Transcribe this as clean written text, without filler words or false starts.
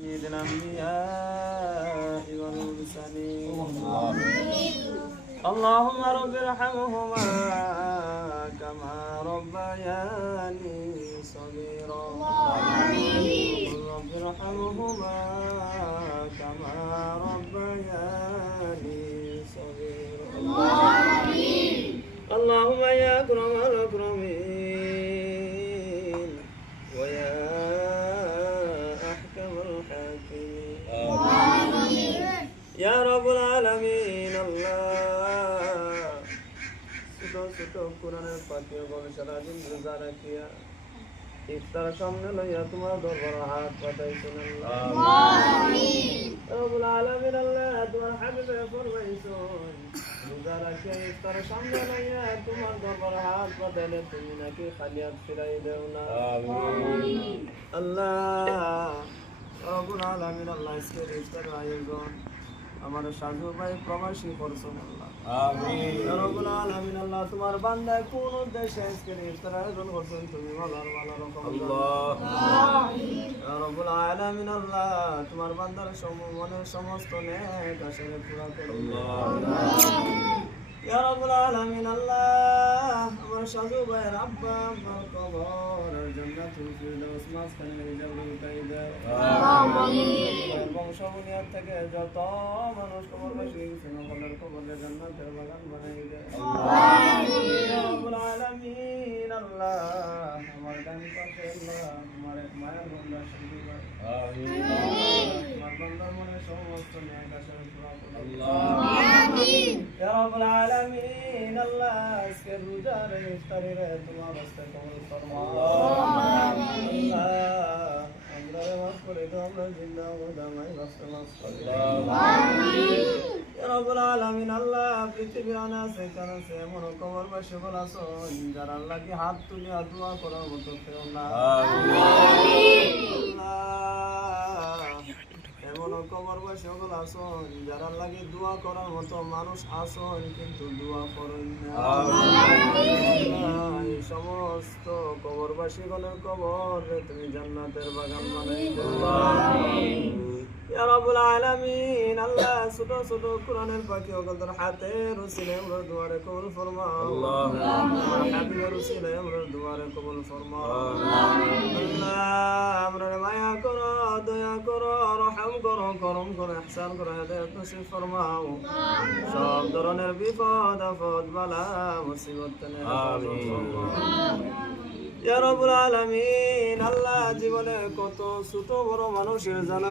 سيد الأنبياء والمرسلين اللهم رب ارحمهما كما ربياني صغيرا رب ارحمهما كما ربياني صغيرا اللهم يا أكرم الأكرمين ويا أحكم الحاكمين يا رب العالمين الله ছোট কোরআনের পাঠিয়ে গবেষণা দিন রোজা রাখিয়া ইফতার সামনে লইয়া তোমার দরবার হাত পাঠাইছেন রব্বুল আলামিন আল্লাহ তোমার হাবিবে ফরমাইছেন রোজা রাখিয়া ইফতার সামনে লইয়া তোমার দরবার হাত পাঠাইলে তুমি নাকি খালি হাত ফিরাই দেও না আল্লাহ রব্বুল আলামিন আল্লাহ আজকের ইফতারের আয়োজন আমার সাধু ভাই প্রবাসী করছেন আল্লাহ আমিন রব্বুল আলামিন আল্লাহ তোমার বান্দা কোন উদ্দেশ্যে আজকে ইফতার আয়োজন করছেন তুমি ভালো রকম আল্লাহ আমিন রব্বুল আলামিন আল্লাহ তোমার বান্দার মনের সমস্ত নেক আশা পুরা করো আল্লাহ ইয়া রব্বুল আলামিন আল্লাহ আমার সাধু ভাইয়ের আব্বা আম্মার কবর জান্নাতুল ফিরদাউস মাঝখানে নিয়ে যাবে উঠাই দাও আমিন বংশ বুনিয়াদ থেকে যত মানুষ কবরবাসী হয়েছেন সকলের কবরে জান্নাতের বাগান বানাই দাও আমিন ইয়া রব্বুল আলামিন আল্লাহ আমার ডান পাশে আল্লাহ আমার মায়ের বান্দা সাধু ভাই আমিন আমার বান্দার মনের সমস্ত নেক আশা পুরা করো আমিন ইয়া রব্বুল আলামিন আল্লাহ আজকে রোজার ইফতারে তোমার রাস্তা কবুল ফরমাও আমিন আল্লাহ আমরা মাফ করে দাও আমরা জিন্দা ও দামাই রাস্তা মাফ করে দাও আমিন ইয়া রব্বুল আলামিন আল্লাহ পৃথিবীর আনাসে কানাসে এমন কবরবাসী বলাছো যারা আল্লাহকে হাত তুলে দোয়া করার মতো কেউ না আমিন আল্লাহ এমন কবরবাসী সকল আসন যারা লাগে দোয়া করার মতো মানুষ আসন কিন্তু দোয়া করেন না এই সমস্ত কবরবাসী গণের কবর তুমি জান্নাতের বাগান বানাই দাও ইয়া রাব্বুল আলামিন আল্লাহ ছোট ছোট কোরআনের পাখি ওগলদের হাতে রসিলে আমরা দুয়ারে কবুল ফরমাও আল্লাহ হাবিবের রসিলে আমরা দুয়ারে কবুল ফরমাও আল্লাহ আমরা মায়া করো দয়া করো রহম করো করম করো ইহসান করো হেদায়েত নসিব ফরমাও সব ধরনের বিপদ আপদ বালা মুসিবত থেকে আমিন ইয়া রাব্বুল আলামিন আল্লাহ জীবনে কত ছোট বড় মানুষের জানা